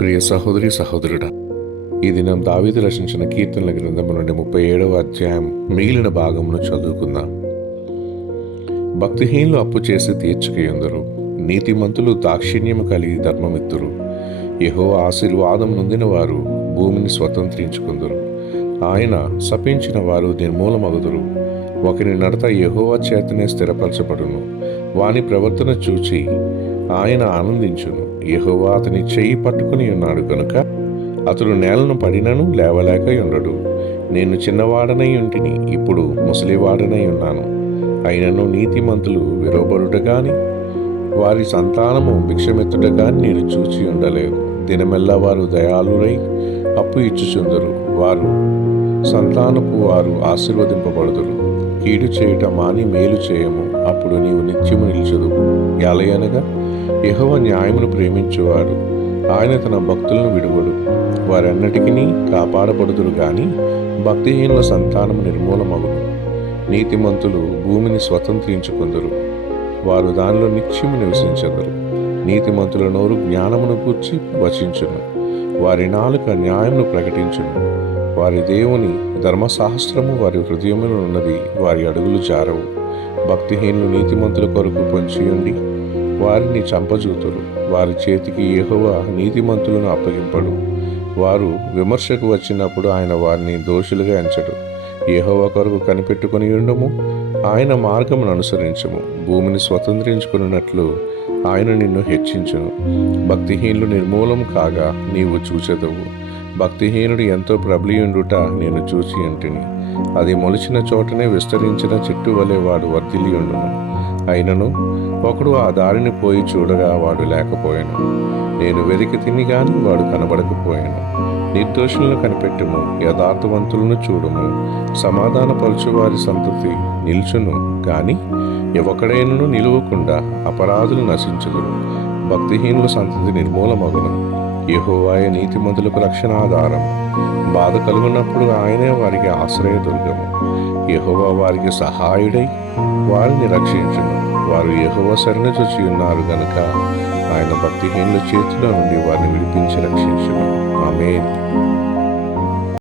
ప్రియ సహోదరి సహోదరుడా, ఈ దినం దావీదు రచించిన కీర్తనల గ్రంథము నుండి 37వ అధ్యాయం మిగిలిన భాగమును చదువుకుందాం. భక్తిహీనులు అప్పు చేసి తీర్చుకయుందురు, నీతిమంతులు దాక్షిణ్యము కలిగి ధర్మమిత్తురు. యెహోవా ఆశీర్వాదం నొందిన వారు భూమిని స్వతంత్రించుకుందురు. ఆయన శపించిన వారు నిర్మూలమగుదురు. ఒకరి నడత యెహోవా చేతనే స్థిరపరచబడును. వాని ప్రవర్తన చూచి ఆయన ఆనందించును. యెహోవా అతని చెయ్యి పట్టుకుని ఉన్నాడు కనుక అతడు నేలను పడినను లేవలేక ఉండడు. నేను చిన్నవాడనై ఉంటిని, ఇప్పుడు ముసలివాడనై ఉన్నాను. అయినను నీతిమంతులు విరోబరుట గాని వారి సంతానము భిక్షమెత్తుట గాని నేను చూచి ఉండలేదు. దినమెల్లా వారు దయాళురై అప్పు ఇచ్చుచుందరు. వారు సంతానపు వారు ఆశీర్వదింపబడుదురు. కీడు చేయుట మాని మేలు చేయము, అప్పుడు నీవు నిత్యము నిలుచుదువు. ఎలయనగా యెహోవా న్యాయమును ప్రేమించువాడు, ఆయన తన భక్తులను విడువడు. వారెన్నటికీ కాపాడబడుదురు గాని భక్తిహీనుల సంతానము నిర్మూలమగును. నీతిమంతులు భూమిని స్వతంత్రించుకుందురు, వారు దానిలో నిత్యము నివసించెదరు. నీతిమంతుల నోరు జ్ఞానమును గూర్చి వచించును, వారి నాలుక న్యాయమును ప్రకటించును. వారి దేవుని ధర్మశాస్త్రము వారి హృదయములో ఉన్నది, వారి అడుగులు జారవు. భక్తిహీనులు నీతిమంతుల కొరకు పొంచియుండి వారిని చంపజూతురు. వారి చేతికి యెహోవా నీతిమంతులను అప్పగింపడు. వారు విమర్శకు వచ్చినప్పుడు ఆయన వారిని దోషులుగా ఎంచడు. యెహోవా కొరకు కనిపెట్టుకుని ఉండము, ఆయన మార్గమును అనుసరించము. భూమిని స్వతంత్రించుకున్నట్లు ఆయన నిన్ను హెచ్చించును. భక్తిహీనులు నిర్మూలము కాగా నీవు చూచెదవు. భక్తిహీనుడు ఎంతో ప్రబలియుండుట నేను చూచి ఉంటిని. అది మొలిచిన చోటనే విస్తరించిన చెట్టు వలె వాడు వర్ధిల్లియుండును. అయినను ఒకడు ఆ దారిని పోయి చూడగా వాడు లేకపోయాను. నేను వెతికి తిని గాని వాడు కనబడకపోయాను. నిర్దోషులను కనిపెట్టుము, యథార్థవంతులను చూడుము. సమాధానపరచు వారి సంతతి నిల్చును గాని ఎవకడైనను నిలువకుండా అపరాధులు నశించుదురు. భక్తిహీనుల సంతతి నిర్మూలమగును. యెహోవాయే నీతిమంతులకు రక్షణాధారం. బాధ కలుగునప్పుడు ఆయనే వారికి ఆశ్రయదుర్గము. యెహోవా వారికి సహాయుడై వారిని రక్షించును. వారు యెహోవా శరణు చొచ్చి ఉన్నారు గనుక ఆయన భక్తిహీనుల చేతిలో నుండి వారిని విడిపించి రక్షించును. ఆమేన్.